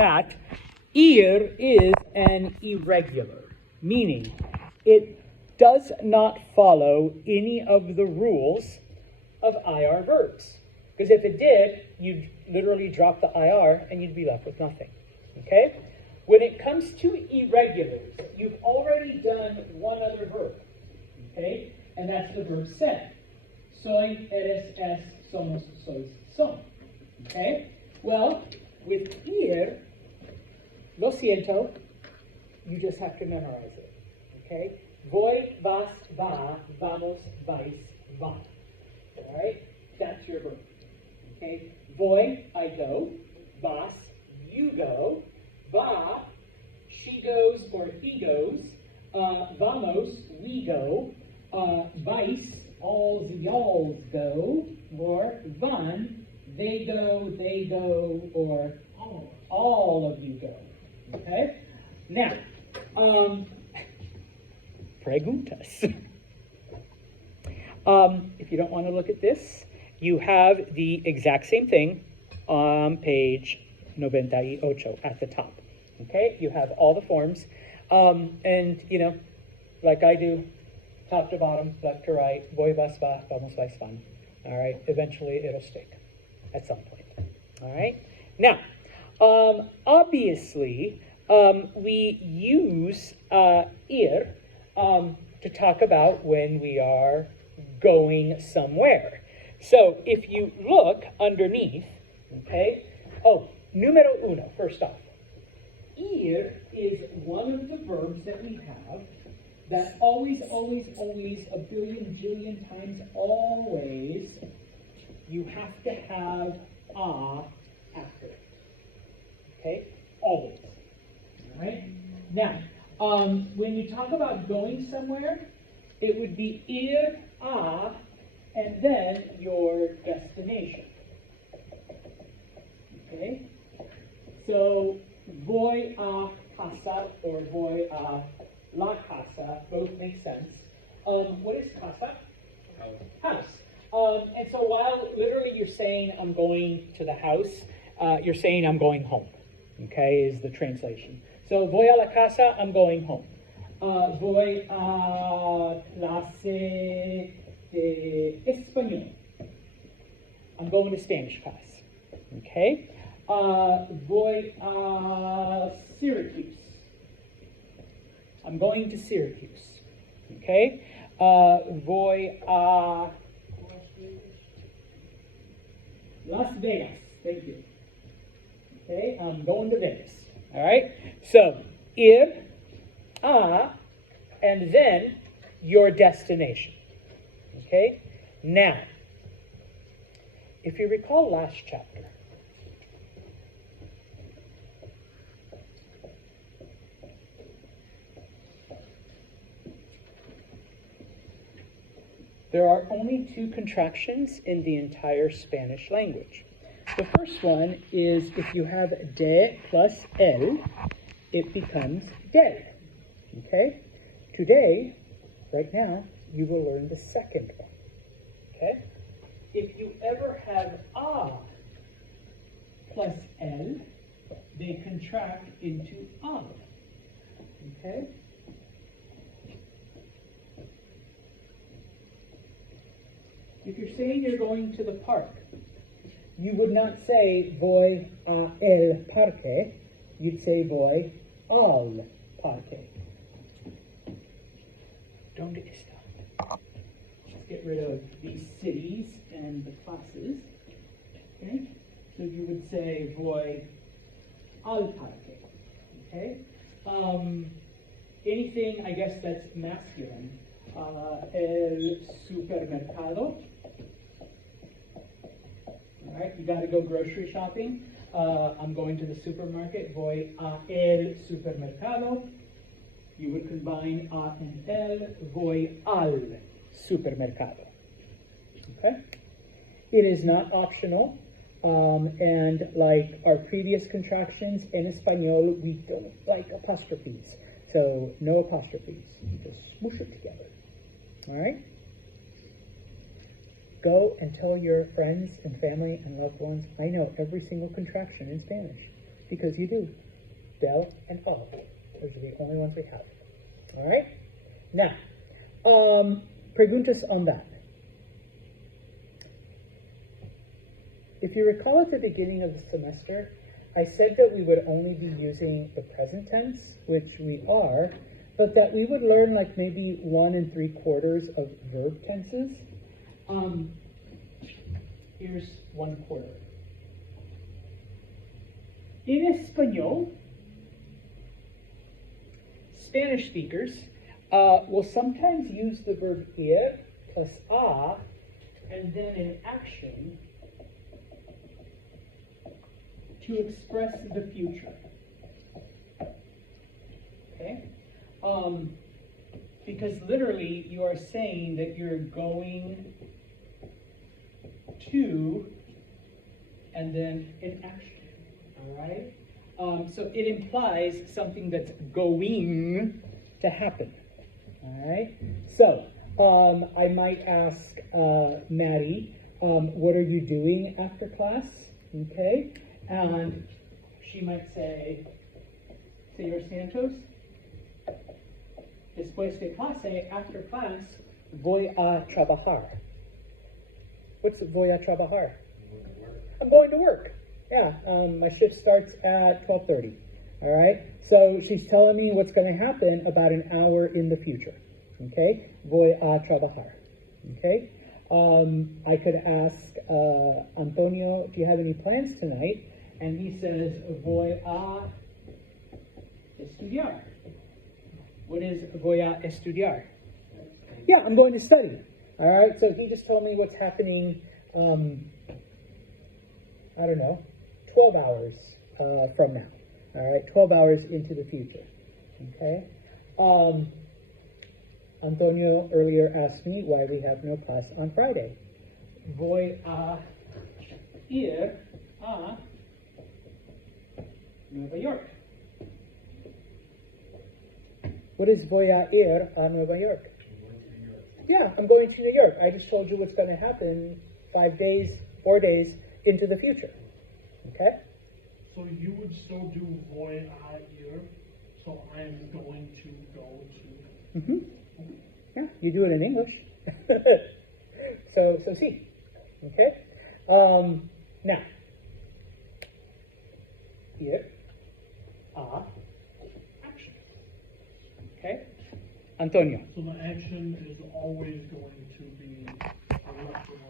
that ir is an irregular, meaning it does not follow any of the rules of IR verbs. Because if it did, you'd literally drop the IR and you'd be left with nothing. Okay? When it comes to irregulars, you've already done one other verb. Okay? And that's the verb ser. Soy, eres, es, somos, sois, son. Okay? Well, with ir, lo siento, you just have to memorize it. Okay? Voy, vas, va, vamos, vais, van. All right? That's your verb. Okay? Voy, I go. Vas, you go. Va, she goes or he goes. Vamos, we go. Vais, alls, y'alls go. Or van, they go, or all of you go. Okay? Now, preguntas. If you don't want to look at this, you have the exact same thing on page 98 at the top. Okay? You have all the forms. And, you know, like I do, top to bottom, left to right, voy, vas, va, vamos, vais, van. All right? Eventually, it'll stick at some point. All right? Now, obviously, we use ir to talk about when we are going somewhere. So if you look underneath, okay, numero uno, first off. Ir is one of the verbs that we have that always, a billion, jillion times, always, you have to have a after it. Okay? Always. All right? Now, when you talk about going somewhere, it would be ir, a, and then your destination. Okay? So, voy a casa or voy a la casa, both make sense. What is casa? House. And so while literally you're saying I'm going to the house, you're saying I'm going home. Okay, is the translation. So, voy a la casa, I'm going home. Voy a clase de español. I'm going to Spanish class. Okay? Voy a Syracuse. I'm going to Syracuse. Okay? Voy a Las Vegas. Thank you. Okay? I'm going to Vegas. All right? So, ir, a, and then your destination. Okay? Now, if you recall last chapter, there are only two contractions in the entire Spanish language. The first one is if you have de plus el, it becomes del. Okay? Today, right now, you will learn the second one. Okay? If you ever have a plus el, they contract into av. Okay? If you're saying you're going to the park, you would not say voy a el parque, you'd say voy al parque. ¿Dónde está? Let's get rid of these cities and the classes. Okay? So you would say voy al parque. Okay? Anything, I guess, that's masculine. El supermercado. All right, you got to go grocery shopping. I'm going to the supermarket. Voy a el supermercado. You would combine a and el. Voy al supermercado. Okay? It is not optional. And like our previous contractions in Espanol, we don't like apostrophes. So no apostrophes. You just smoosh it together. All right? Go and tell your friends and family and loved ones, I know every single contraction in Spanish. because you do. Del and all. Those are the only ones we have. All right? Now, preguntas on that. If you recall at the beginning of the semester, I said that we would only be using the present tense, which we are, but that we would learn like maybe 1 3/4 of verb tenses. Here's 1/4. In Espanol, Spanish speakers will sometimes use the verb ir plus a and then an action to express the future. Okay? Because literally you are saying that you're going to and then an action. All right? So it implies something that's going to happen. All right? So I might ask Maddie, what are you doing after class? Okay? And she might say, Señor Santos, después de clase, after class, voy a trabajar. What's voy a trabajar? I'm going to work. Yeah, my shift starts at 12:30. All right? So she's telling me what's going to happen about an hour in the future. Okay? Voy a trabajar. Okay? I could ask Antonio, do you have any plans tonight? And he says, voy a estudiar. What is voy a estudiar? Yeah, I'm going to study. All right, so he just told me what's happening, I don't know, 12 hours from now. All right, 12 hours into the future. Okay? Antonio earlier asked me why we have no class on Friday. Voy a ir a Nueva York. What is voy a ir a Nueva York? Yeah, I'm going to New York. I just told you what's going to happen 5 days, 4 days into the future. Okay? So you would still do voy a ir, so I am going to go to. Mm-hmm. Yeah, you do it in English. so see. Okay? Now, ir a action. Okay? Antonio. So the action is always going to be a restaurant.